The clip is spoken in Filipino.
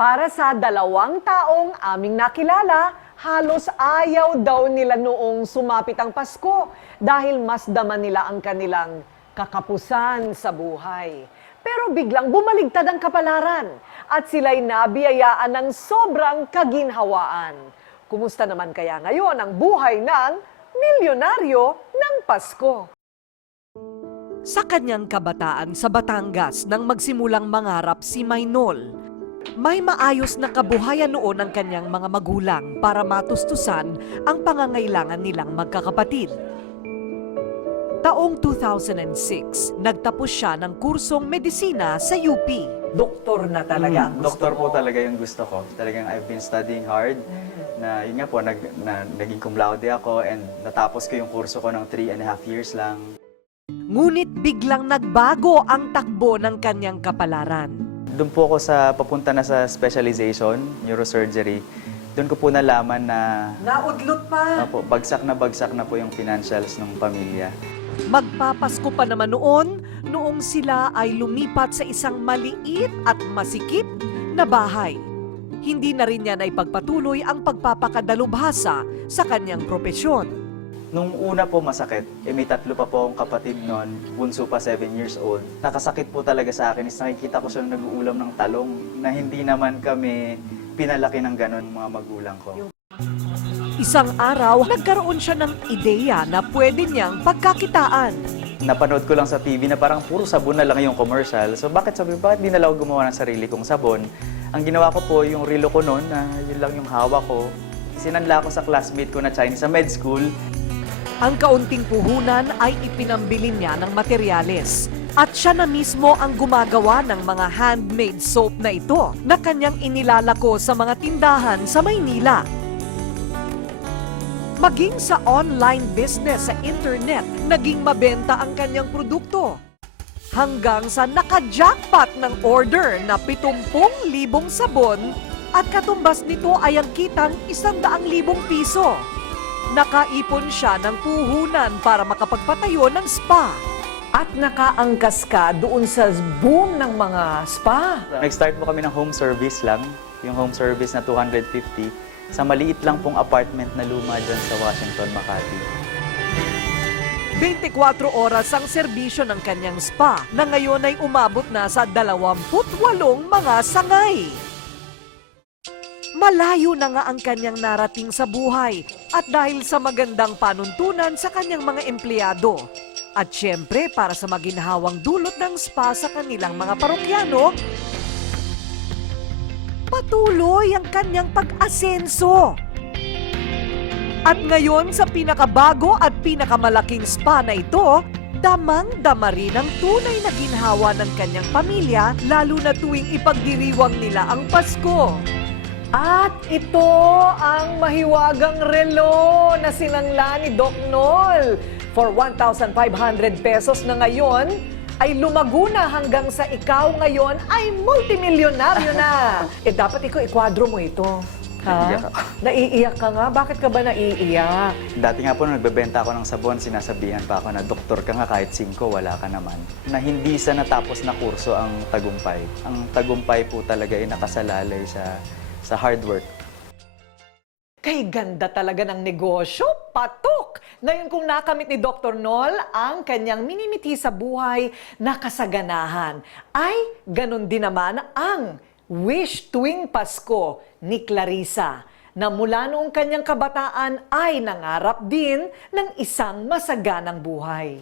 Para sa 2 taong aming nakilala, halos ayaw daw nila noong sumapit ang Pasko dahil mas daman nila ang kanilang kakapusan sa buhay. Pero biglang bumaligtad ang kapalaran at sila'y nabiyayaan ng sobrang kaginhawaan. Kumusta naman kaya ngayon ang buhay ng milyonaryo ng Pasko? Sa kanyang kabataan sa Batangas nang magsimulang mangarap si Maynol, may maayos na kabuhayan noon ang kanyang mga magulang para matustusan ang pangangailangan nilang magkakapatid. Taong 2006, nagtapos siya ng kursong medisina sa UP. Doktor na talaga ang gusto Doktor po mo. talaga yung gusto ko. Talagang I've been studying hard. Na yun nga po, naging cum laude ako and natapos ko yung kurso ko ng 3.5 years lang. Ngunit biglang nagbago ang takbo ng kanyang kapalaran. Doon po ako papunta na sa specialization, neurosurgery. Doon ko po nalaman na Naudlot pa. bagsak na po yung financials ng pamilya. Magpapasko pa naman noong sila ay lumipat sa isang maliit at masikip na bahay. Hindi na rin niya naipagpatuloy ang pagpapakadalubhasa sa kanyang propesyon. Nung una po masakit, may 3 pa po akong kapatid noon, bunso pa 7 years old. Nakasakit po talaga sa akin is nakikita ko siya nag-uulam ng talong na hindi naman kami pinalaki ng ganon mga magulang ko. Isang araw, nagkaroon siya ng ideya na pwede niyang pagkakitaan. Napanood ko lang sa TV na parang puro sabon na lang yung commercial. So bakit di na lang ako gumawa ng sarili kong sabon? Ang ginawa ko po yung relo ko noon, na yun lang yung hawak ko. Sinanla ko sa classmate ko na Chinese sa med school. Ang kaunting puhunan ay ipinambili niya ng materyales. At siya na mismo ang gumagawa ng mga handmade soap na ito na kanyang inilalako sa mga tindahan sa Maynila. Maging sa online business sa internet, naging mabenta ang kanyang produkto. Hanggang sa naka-jackpot ng order na 70,000 sabon at katumbas nito ay ang kitang 100,000 piso. Nakaipon siya ng puhunan para makapagpatayo ng spa. At nakaangkas ka doon sa boom ng mga spa. Nag-start po kami ng home service lang, yung home service na 250, sa maliit lang pong apartment na luma dyan sa Washington, Makati. 24 oras ang serbisyo ng kanyang spa na ngayon ay umabot na sa 28 mga sangay. Malayo na nga ang kanyang narating sa buhay at dahil sa magandang panuntunan sa kanyang mga empleyado. At syempre para sa maginhawang dulot ng spa sa kanilang mga parokyano, patuloy ang kanyang pag-asenso. At ngayon sa pinakabago at pinakamalaking spa na ito, damang-dama rin ang tunay na ginhawa ng kanyang pamilya lalo na tuwing ipagdiriwang nila ang Pasko. At ito ang mahiwagang relo na sinangla ni Doc Nol. For 1,500 pesos na ngayon, ay lumago na hanggang sa ikaw ngayon ay multimilyonaryo na. Dapat ikaw ikwadro mo ito. Naiiyak Ha? ako. Naiiyak ka nga? Bakit ka ba naiiyak? Dati nga po nung nagbebenta ako ng sabon, sinasabihan pa ako na doktor ka nga kahit 5, wala ka naman. Na hindi sa natapos na kurso ang tagumpay. Ang tagumpay po talaga ay nakasalalay sa hard work. Kay ganda talaga ng negosyo, patok! Ngayon kung nakamit ni Dr. Nol ang kanyang minimiti sa buhay na kasaganahan, ay ganun din naman ang wish tuwing Pasko ni Clarissa, na mula noong kanyang kabataan ay nangarap din ng isang masaganang buhay.